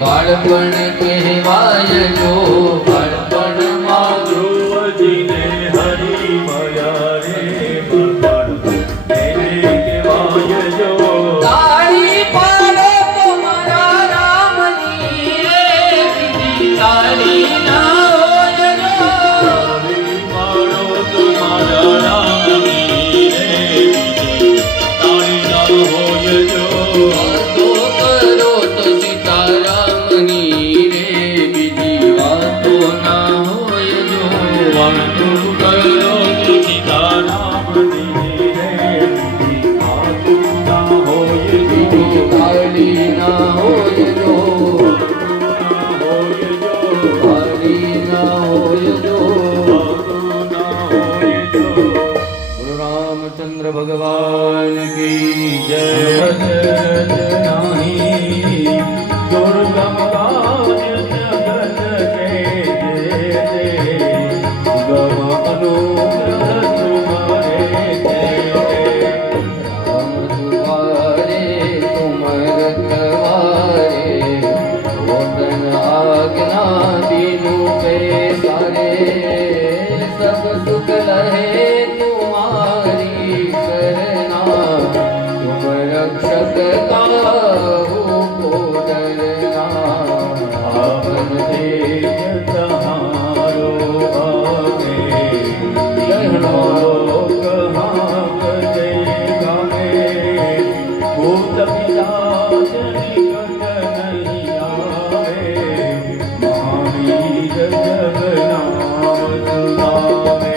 બાળપણ કહેવાય જો બાળપણમાં ધ્રુવજીને હરી મળ્યા રે બાળપણ એને કહેવાય જો તાળી પાડો તમારા રામની રે બીજી તાળી ના હોય જો તાળી પાડો તમારા રામની રે બીજી તાળી ના હોય જો તો કરો તો સીતારામ भगवान की जय नहीं दुर्गम काज जगत के गम अनुग्रह तुम्हारे राम तुम्हारे तुम रखवारे वतन आज्ञा दीनु पे सारे सब सुख लहे रक्षक काहू को डरना आपन तेज तहारो आगे लोक हाँक देगा में भूत पिशाच निकट नहीं आवे महावीर जग नाम सुनावे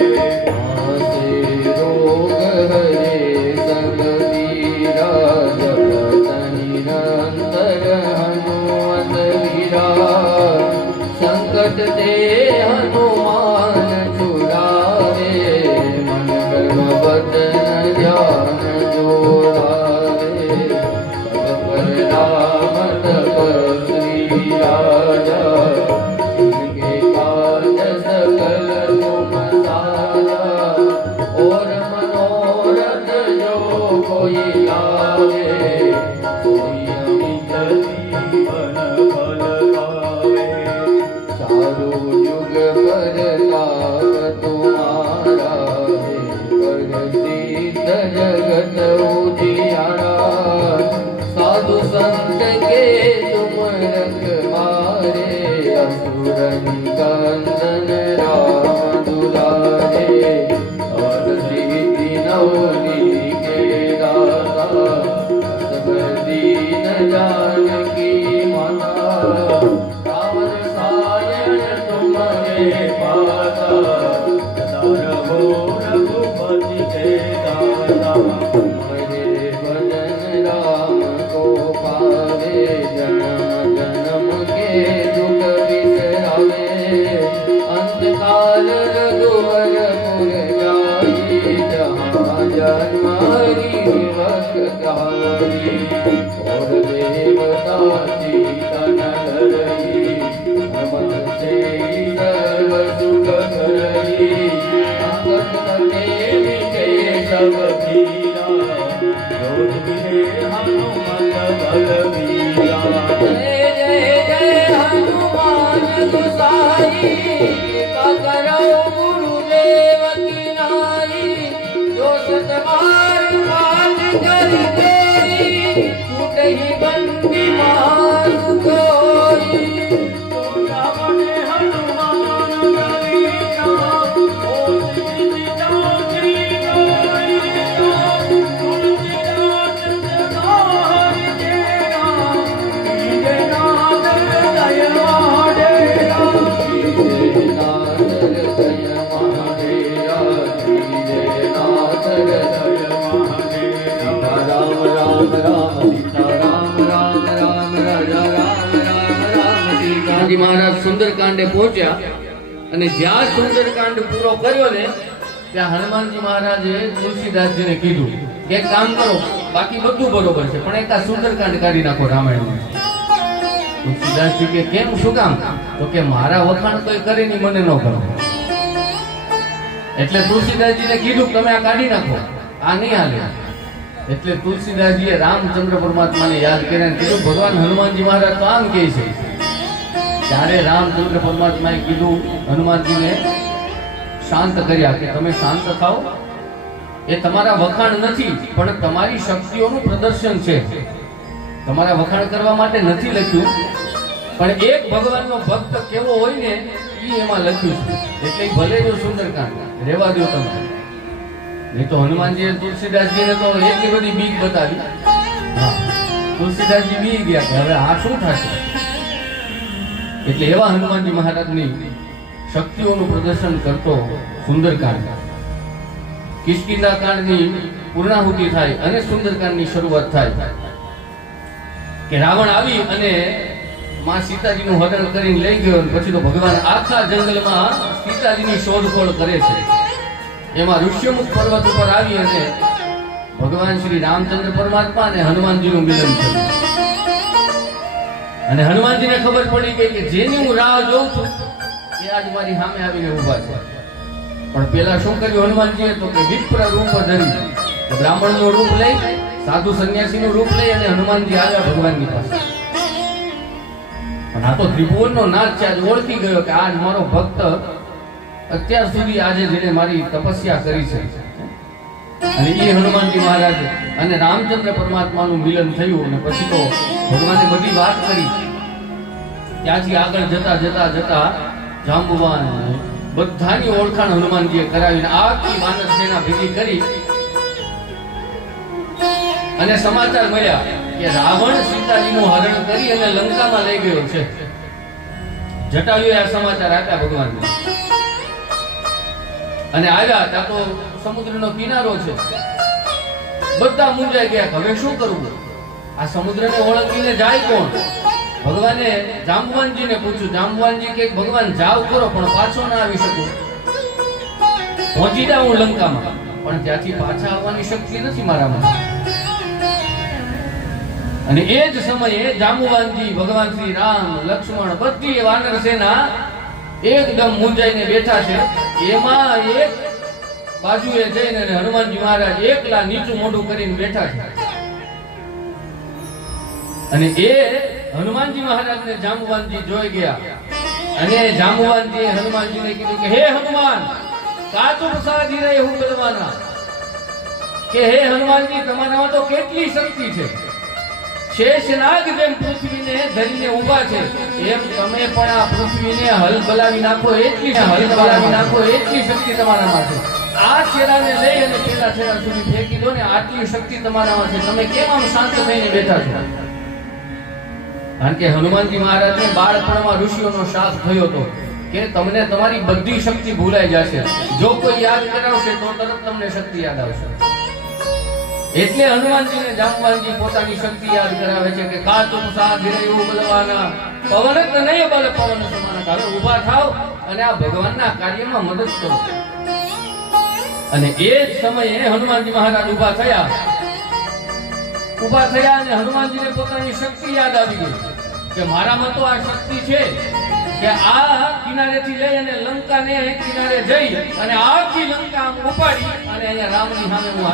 आसे रोग हरे संकट ते हनुमान छुड़ावे मन कर्म बदन ध्यान जोड़ावे सब पर राम तप श्री राजा इनके काज सकल तुम सारा और मनोरथ जो कोई लावे कोई अमित जीवन फल पावे चारों युग परताप तुम्हारा सिद्ध जगत उजियारा साधु संत के तुम रखवारे असुर निकंदन राम दुलारे और सिद्धि नवनी के दाता सब दीन जानकी माता रावण सायण तुम्हारे पासा रघु रघुपति के दाता तुम्हारे भजन राम को पावे जन्म जन्म के दुख बिसरावे अंतकाल रघुवर पुर जाई जहाँ जन्म हरि वक्त धारी और देवता सीता न डरई હનુમાનજી મહારાજ સુંદરકાંડે પહોંચ્યા અને જ્યાં સુંદરકાંડ પૂરો કર્યો ને ત્યાં હનુમાનજી મહારાજે તુલસીદાસજીને કીધું કે એક કામ કરો, બાકી બધું બરોબર છે પણ એક આ સુંદરકાંડ કાઢી નાખો રામાયણમાં. તુલસીદાસજી કે કેમ, શું કામ? તો કે મારા વખાણ કોઈ કરે નહીં, મને ન કરો. એટલે તુલસીદાસજીને કીધું તમે આ કાઢી નાખો, આ નહીં હાલે. એટલે તુલસીદાસજીએ રામચંદ્ર પરમાત્માને યાદ કરીને કીધું ભગવાન હનુમાનજી મહારાજ તો આમ કહે છે. ત્યારે રામચંદ્ર પરમાત્માએ કીધું હનુમાનજીને શાંત કર્યા કે તમે શાંત થાઓ, એ તમારા વખાણ નથી પણ તમારી શક્તિઓનું પ્રદર્શન છે. તમારા વખાણ કરવા માટે નથી લખ્યું, પણ એક ભગવાનનો ભક્ત કેવો હોય ને એ એમાં લખ્યું છે. એટલે ભલે જો સુંદરકાંડ રહેવા દો તમે. નહીં તો હનુમાનજીએ તુલસીદાસજીને તો એટલી બધી બીક બતાવી. તુલસીદાસજી બી ગયા કે હવે આ શું થશે. એટલે એવા હનુમાનજી મહારાજની શક્તિઓનું પ્રદર્શન કરતો સુંદરકાંડ. કિષ્કિંધા કાંડની પૂર્ણાહુતિ થાય અને સુંદરકાંડની શરૂઆત થાય કે રાવણ આવી અને માં સીતાજીનું હરણ કરીને લઈ ગયો. પછી તો ભગવાન આખા જંગલમાં સીતાજીની શોધખોળ કરે છે. એમાં ઋષ્યમુખ પર્વત ઉપર આવી અને ભગવાન શ્રી રામચંદ્ર પરમાત્મા અને હનુમાનજીનું મિલન થયું. અને હનુમાનજીને ખબર પડી ગઈ કે જેની હું રાહ જોઉં છું એ આજ મારી સામે આવીને ઊભા છે. પણ પેલા શું કર્યું હનુમાનજીએ? તો કે વિપ્ર રૂપ ધરી, બ્રાહ્મણનું રૂપ લઈ, સાધુ સંન્યાસીનું રૂપ લઈ અને હનુમાનજી આવ્યા ભગવાનની પાસે. પણ આ તો ત્રિભુવનનો નાથ છે. આજ ઓળખી ગયો કે આજ મારો ભક્ત અત્યાર સુધી આજે જેને મારી તપસ્યા કરી છે. અને એ હનુમાનજી મહારાજ અને રામચંદ્ર પરમાત્માનું મિલન થયું. અને પછી તો ભગવાને બધી વાત કરી. ત્યાંથી આગળ જતા જતા જતા જાંબુવાન બધાની ઓળખાણ હનુમાનજીએ કરાવીને આખી વાનર સેના ભેગી કરી અને સમાચાર મળ્યા કે રાવણ સીતાજીનું હરણ કરી અને લંકામાં લઈ ગયો છે. જટાયુએ આ સમાચાર આપ્યા ભગવાનને. અને આવ્યા ત્યાં તો સમુદ્રનો કિનારો છે. બધા મૂંઝાઈ ગયા, હવે શું કરવું? આ સમુદ્રને ઓળંગીને જાય કોણ? ભગવાને જાંબુવાનજીને પૂછ્યું. જાંબુવાનજી કે ભગવાન જાવ કરો પણ પાછો ના આવી શકું. પહોંચી જાઉં હું લંકામાં પણ ત્યાંથી પાછા આવવાની શક્તિ નથી મારામાં. અને એ જ સમયે જાંબુવાનજી, ભગવાન શ્રી રામ, લક્ષ્મણ, બધી વાનર સેના એકદમ મૂંઝાઈને બેઠા છે. એમાં એક બાજુએ જઈને હનુમાનજી મહારાજ એકલા નીચું મોઢું કરીને બેઠા છે. અને એ હનુમાનજી મહારાજને જાંબુવાનજી જોઈ ગયા. અને જાંબુવાનજીએ હનુમાનજીને કીધું કે હે હનુમાન, કાચું સાધી રહે હું બલવાના. કે હે હનુમાનજી, તમારામાં તો કેટલી શક્તિ છે. શેષનાગ જેમ પૃથ્વીને ધરીને ઊભા છે એમ તમે પણ આ પૃથ્વીને હલબલાવી નાખો એટલી શક્તિ તમારામાં છે. આ છેડાને લઈ અને પેલા છેડા સુધી ફેંકી દો ને, આટલી શક્તિ તમારામાં છે. તમે કેમ આમ શાંત થઈને બેઠા છો? કારણ કે હનુમાનજી મહારાજને બાળપણમાં ઋષિઓનો શાપ થયો હતો કે તમને તમારી બધી શક્તિ ભૂલાઈ જશે. જો કોઈ યાદ કરાવશે તો તરત તમને શક્તિ યાદ આવશે. એટલે હનુમાનજીને જાંબુવાનજી પોતાની શક્તિ યાદ કરાવે છે કે કાચું સાધીરયું બલવાના, પવનત નહીં બલ પવન સમાન. હવે ઊભા થાવ અને આ ભગવાનના કાર્યમાં મદદ કરો. અને એ જ સમયે હનુમાનજી મહારાજ ઊભા થયા અને હનુમાનજીને પોતાની શક્તિ યાદ આવી ગઈ કે મારામાં તો આ શક્તિ છે કે આ કિનારેથી લઈ અને લંકાને કિનારે જઈ અને આખી લંકા ઉપાડી અને અહીંયા રામની સામે હું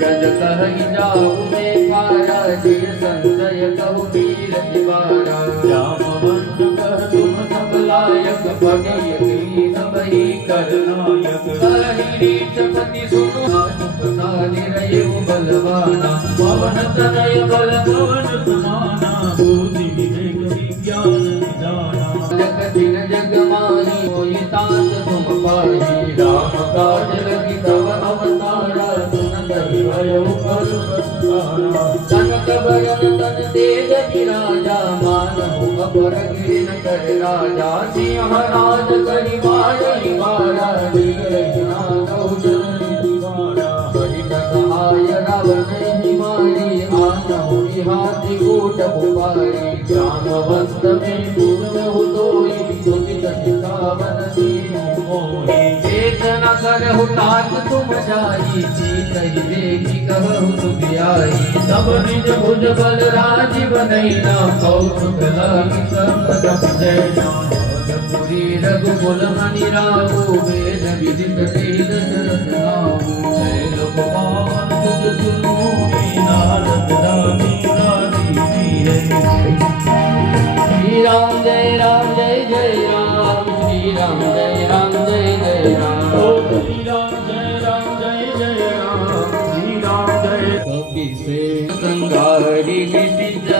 ગજ કહી જાઉં મે પારા દિય સંજય કહું વીર દિવારા જામવંત કહ તુમ સબ લાયક પગિય કી સબહી કરનાયક કહી રીચપતિ સુનો ચુપ સાધી રહ્યો બલવાના પવન તનય બલ પવન તુમાના બુદ્ધિ વિવેક વિज्ञान निदाना जग दिन जग माही कोई तात तुम पाही राम काज लगी तव अवतारा सुन दहि भयो पर बसतारा तनक भयन तन तेज विराजा मानहु अपर गिरिन कर राजा सिंह राज करि मारहि मारा नीरहि नागौ जननि दिवारा सहित सहाय रावण हिमारी आनहु निहाति कूट पुकारी रामवंत में पूर्ण हो तोई सुदित सिखावन दीनु मोहि एक न करहु तात तुम जाई सीत ही देखी कहु सुधियाई सब निज भुज बल राजीव नैना कौतुक लागी संपत जैना पुरी रघुकुल मणि राहु वेद विदित तेज दशरथ नाहु जय लोक पावन तुझ सुनूरी नारद रानी रानी है श्री राम जय जय राम श्री राम जय जय राम ओ श्री राम जय जय राम श्री राम जय कपि से संगारी विचित्र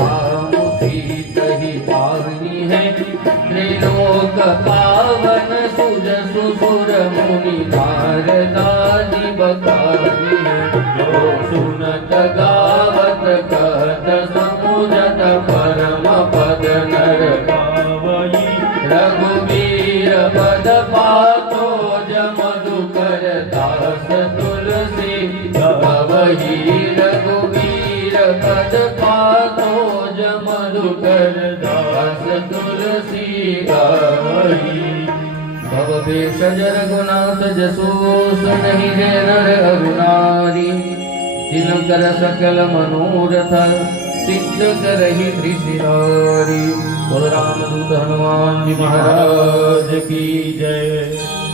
राम सीत ही पावनी है त्रिलोक पावन सुज सुर मुनि नारदादि बखानी है जो सुनत गावत कहत समुझत परम पद नर पावई रघुवीर पद पातो जमधुकर दास तुलसी गावई रघुवीर पद पातो जमधुकर दास तुलसी गावई भव भेषज रघुनाथ जसो सुनहि है नर अरुणारी तिनकर सकल मनोरथ सिद्ध करहि त्रिशिरारी बोल रामदूत हनुमान जी महाराज की जय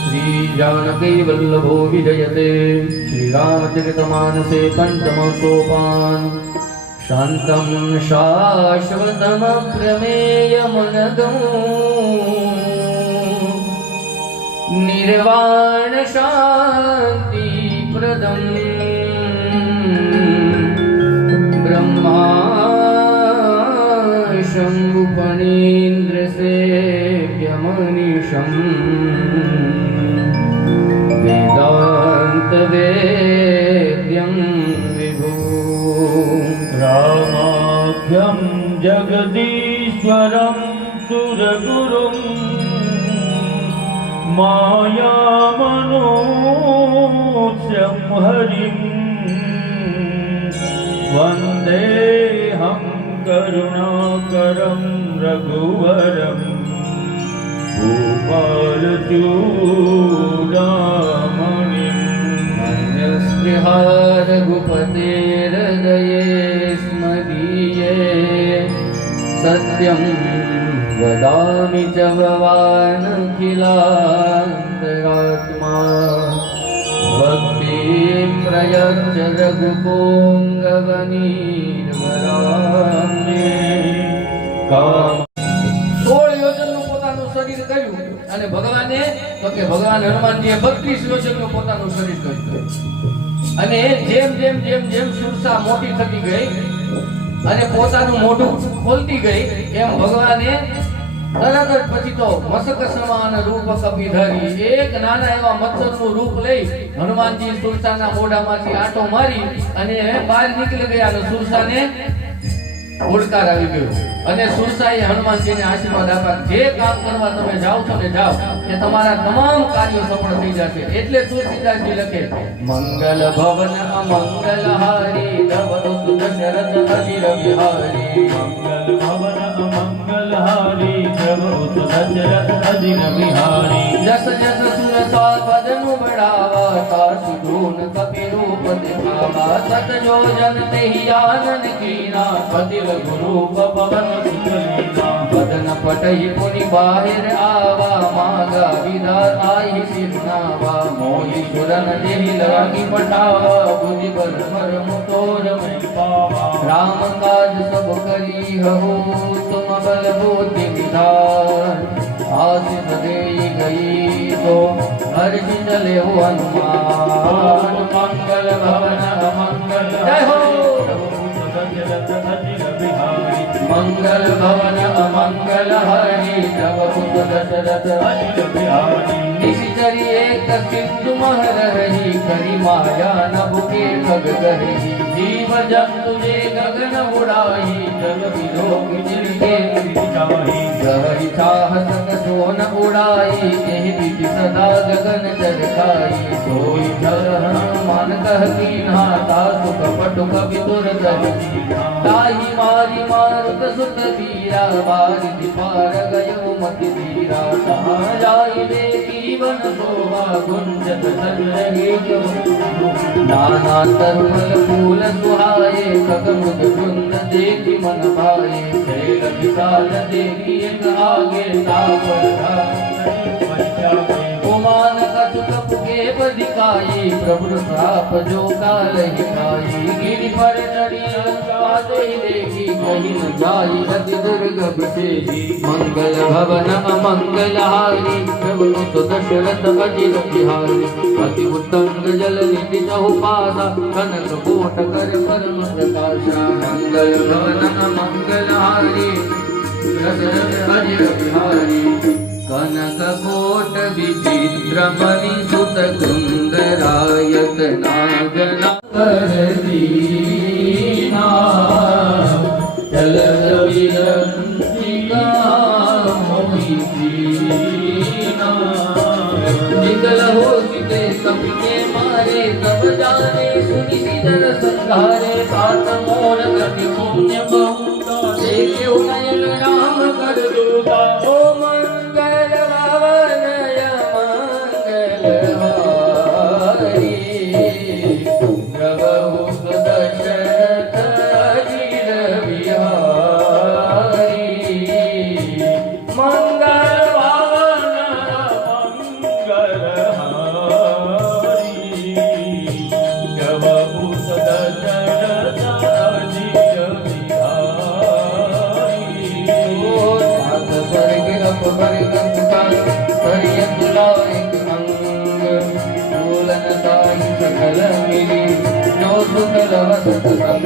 श्री जानकी वल्लभो विजयते श्री रामचरितमानसे पंचम सोपान शांतं शाश्वतं प्रमेयमनघं निर्वाण शांति प्रदं ब्रह्मा शंभुफणीन्द्र सेव्यमनिशं वेदांत वेद्यं विभु रामाख्यं जगदीश्वरं सुरगुरुं मायामनोच्यं हरिं वन्देऽहं करुणाकरं रघुवरं भूपालचूडामणिं मनस्पृहा रघुपतेर्हृदये स्मदीये सत्यं वदामि च भवानखिलान्तरात्मा भक्तिं प्रयच्छ रघुपुङ्गवनीर्वराम्ये काम 16 યોજનનું પોતાનું શરીર કર્યું અને ભગવાને તો કે ભગવાન હનુમાનજીએ 32 યોજનનું પોતાનું શરીર કર્યું અને જેમ જેમ જેમ જેમ સુરસા મોટી થતી ગઈ અને પોતાનું મોઢું ખોલતી ગઈ એમ ભગવાને તરત જ પછી તો મસ્તક સમાન રૂપ કપીધરી એક નાના એવા મચ્છરનું રૂપ લઈ હનુમાનજી સુરસાના મોઢામાંથી આંટો મારી અને બહાર નીકળી ગયા અને સુરસાને ઓળકાર આવી ગયો અને સુરસાએ હનુમાનજીને આશીર્વાદ આપ્યા જે કામ કરવા તમે જાઓ છો ને જાઓ કે તમારા તમામ કાર્યો સફળ થઈ જશે એટલે તુલસીદાસજી લખે મંગલ ભવન અમંગલ હારી ધવલ સુદશરથ અજીર વિહારી મંગલ ભવન અમંગલ હારી પ્રભુ સુદશરથ અજીર વિહારી જસ જસ સુરસા પદનું બઢાવા તાસુ ગુણ કપિ રૂપ દિખાવા સત જો જન તેહી આનંદ કીના પતિલ ગુરુ પવન સુખલીના બદન પટઈ પુનિ બાહિર આવા માગા વિદાર આઈ સિરનાવા મોહી સુરન દેહી લાગી પટાવા બુદ્ધિ બલ મરમ તોર મેં પાવા રામ કાજ સબ કરી હો तुम बल बुद्धि विधान आशीष दे गई तो हर्ष चले हो हनुमान मंगल भवन मंगल जय हो मंगल भवन अमंगल हरि जब पुत दशरथ अजिर बिहारी निशिचरी एक सिंधु महर रही करी माया नभ के खग गही जीव जंतु जे गगन उड़ाई जल विलोक जिनके जाही ग्रह चाहत सोन उड़ाई एहि विधि सदा गगन चरखाई सोई चल हनुमान कह कीन्हा तासु कपट कवि दुर्धर ताहि मारी मारुत सुत धीरा बारिधि पार गयो मति धीरा तहाँ जाई देखी वन शोभा गुंजत चल रही जो नाना तरुमल फूल सुहाए खगमुद वृंद देखी मन भाए शैल विशाल देखी एक आगे उमान कछुक के बदिकाई प्रभु श्राप जो काल ही खाई गिरि पर चढ़ी लंका दे देखी कहीं न जाई रति दुर्गम से मंगल भवन अमंगल हारी प्रभु तो दशरथ अजिर बिहारी अति उत्तंग जल निधि जहु पासा कनक कोट कर परम प्रकाशा मंगल भवन अमंगल हारी दशरथ अजिर बिहारी कनक कोट विचित्र मणि सुत कुंदरायत नागना दीना चल विरंतिका मोहिना निकल हो सीते सबके मारे सब जाने सुनि सिदर संघारे पात मोर गति पुण्य बहुता देखे नयन राम कर दूता ओ मंगल भवनय मंगल हारी प्रभु दशरथ अजिर बिहारी मंगल भवन मंगल हारी प्रभु दशरथ अजिर बिहारी सात स्वर्ग अपवर्ग परियत लायक अंग फूलन साई सकल मिली जो सुखल वसत संग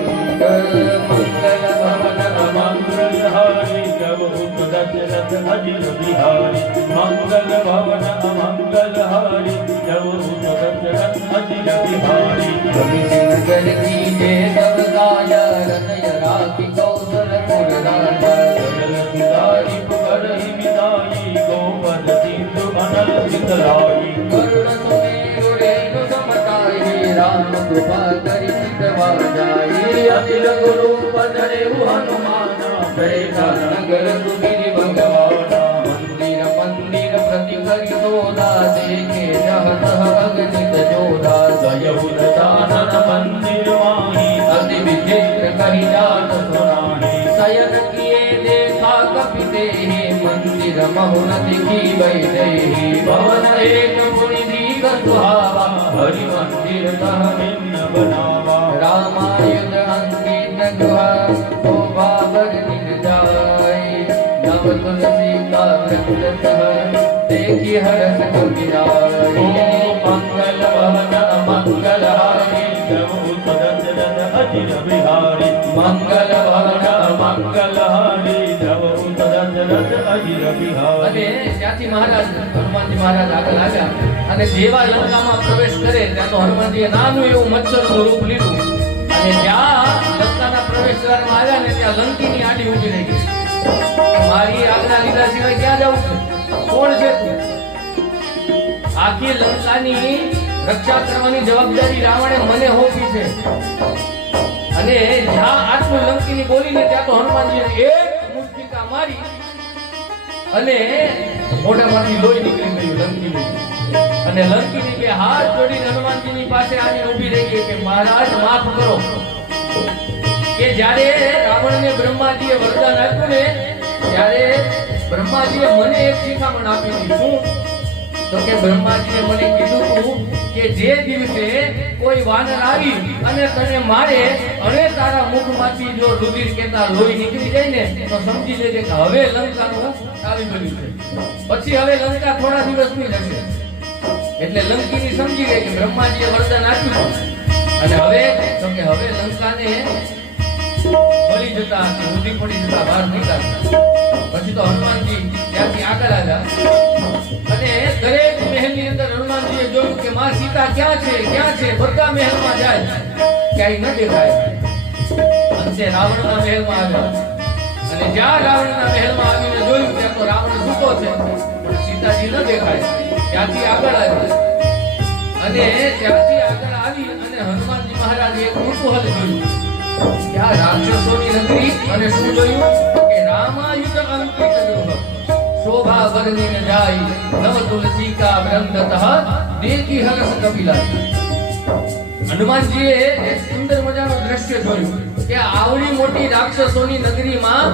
मंगल भवन मंगल हारी प्रभु दशरथ अजिर बिहारी मंगल भवन अमंगल हारी प्रभु दशरथ अजिर बिहारी कवि नगर की जय सब गाया हृदय राखी कौशल पुर राजा सरल सिधारी पुकरहि विदाई गोपद सिंधु अनल चितलाई करुण सुमेरु रेणु समताई राम कृपा करि चितवा जाई अखिल गुरु पधरे हनुमाना बैठा नगर सुमिरि भगवाना मंदिर मंदिर प्रति करि सोदा देखे जहत अगणित जोधा गयहु दशानन मंदिर माही अति विचित्र कहि जात सुनाही शयन किए देखा कपि देहि मंदिर महुनति की बैठे भवन एक पुनि दीक सुहावा हरि मंदिर तह भिन्न बनावा रामायुध अंकित गुहा शोभा बरनित जाय नव तुलसी का वृक्ष देखी हर्ष कविराई मंगल भवन मंगल हारी प्रभु दशरथ अजिर बिहारी मंगल भवन मंगल हारी प्रभु दशरथ अजिर बिहारी અને ત્યાંથી મહારાજ હનુમાનજી મહારાજ આગળ આવ્યા અને જેવા લંકામાં પ્રવેશ કરે ત્યાં તો હનુમાનજીએ નાનું એવું મચ્છરનું રૂપ લીધું અને જ્યાં લંકાના પ્રવેશ દ્વારમાં આવ્યા ને ત્યાં લંકીની આડી ઊભી રહી ગઈ મારી આજ્ઞા લીધા સિવાય ક્યાં જવું છે કોણ છે તું આખી લંકાની રક્ષા કરવાની જવાબદારી રાવણે મને સોંપી છે અને જ્યાં આટલું લંકીની બોલીને ત્યાં તો હનુમાનજીએ એક મુષ્ટિકા મારી અને મોઢામાંથી લોહી નીકળી ગયું લંકીનું અને લંકીની બે હાથ જોડીને હનુમાનજીની પાસે આવીને ઊભી રહી ગઈ કે મહારાજ માફ કરો કે જ્યારે રાવણને બ્રહ્માજીએ વરદાન આપ્યું ને ત્યારે બ્રહ્માજીએ મને એક શિખામણ આપી હતી શું તો કે બ્રહ્માજીએ મને કીધું હતું કે જે દિવસે કોઈ વાનર આવી અને તને મારે અને તારા મુખમાંથી જો રુધિર કેતા લોહી નીકળી જાય ને તો સમજી લેજે કે હવે લંકાનું આવી ગયું છે પછી હવે લંકા થોડા દિવસની રહેશે એટલે લંકીની સમજી ગઈ કે બ્રહ્માજીએ વરદાન આપ્યું અને હવે તો કે હવે લંકાને બળી જતા રુધિર પડી જતા બહાર નીકળતા પછી તો હનુમાનજી ત્યાંથી આગળ આવ્યા અને દરેક મહેલની અંદર હનુમાનજીએ જોયું કે માં સીતા ક્યાં છે બધા મહેલમાં જાય ક્યાંય ન દેખાય અંતે રાવણના મહેલમાં આવ્યા અને જ્યાં રાવણના મહેલમાં આવીને જોયું ત્યાં હનુમાનજી ન દેખાય ત્યાંથી આગળ આવી અને ત્યાંથી આગળ આવી અને હનુમાનજી મહારાજે એક કુતૂહલ જોયું કે આ રાક્ષસોની નગરી અને શું જોયું કે રામાયુધ અંકિત ગૃહ શોભા વર્ણિન જાય નવ તુલસી કા વૃંદતઃ દેખી હર્ષ કપિલા હનુમાનજીએ એક સુંદર મજાનું દ્રશ્ય જોયું કે આવડી મોટી રાક્ષસોની નગરીમાં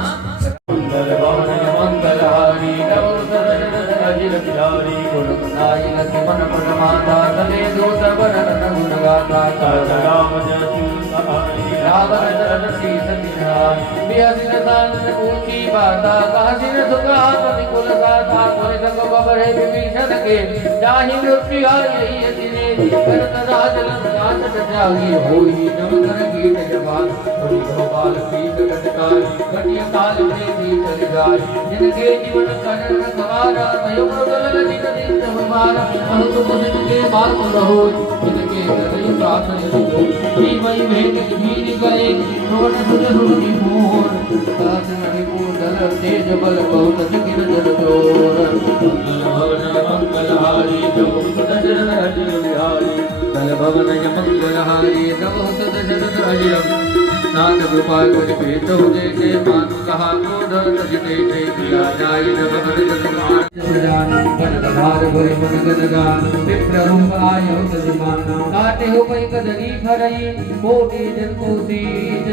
મંગલ ભવન મંગલહારી નવ સદન અજિર બિહારી ગુણનાય નથી મન પ્રમાતા તને દૂત વરન ગુણ ગાતા સદ રામ જસુ સહારી રાવણ દરદ સીત નિહાર બિહસિન સાન ઊંચી બાતા કાસિન સુગા નિકુલ સાતા કોરે સંગ બબરે વિભીષણ કે જાहि મૃત્યુ આયી અતિને કરત રાજ લંકાત જાગી હોઈ જબ કર ગીત જવાન હોઈ ગોપાલ પીત કટકાર ઘટિય કાલ में दी चल जाय जिनके जीवन करण सवारा भयो मृगल जिन दिन हमारा बहुत मुझ के बात रहो जिनके हृदय प्रात रहो ही मई भेद वीर गए रोड सुर सुनि मोर साथ नहीं पूदल तेज बल बहुत गिर जल जोर मंगल भवन मंगलहारी नव सदन अजर बिहारी कल भवन मंगलहारी नव सदन अजर नाथ गोपाल कुछ पेट हो जैसे मानु कहा क्रोध तजते थे किया जाय न भगत जगमान सुजान कनकधार भरे मन गनगान विप्र रूप आयो तजिमान काटे हो कई कदरी भरई कोटि जन को सीज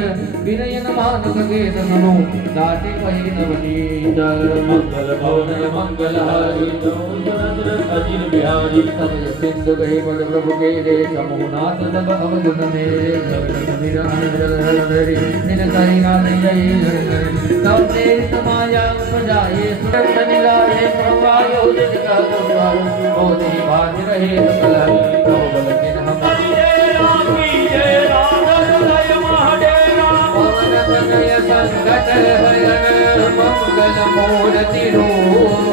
विनयन मान खगे सनो दाटे पहि नवनीत मंगल भवन मंगलहारी नव सदन अजर बिहारी तब सिंधु गए बड़ प्रभु के रे समूहनाथ सब अवगुण में जगत विरान हरि निन करि नाथ जय तब तेरी समाया उपजाए सुरत निलाए प्रवायो जिन का गुरवार मोदी भाग रहे सकल तो बल किन हम जय राम की जय राम जय महादेवा पवन तनय संकट हरण मंगल मूर्ति रूप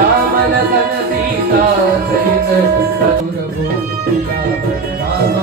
राम लखन सीता सहित ससुर भूमिया राम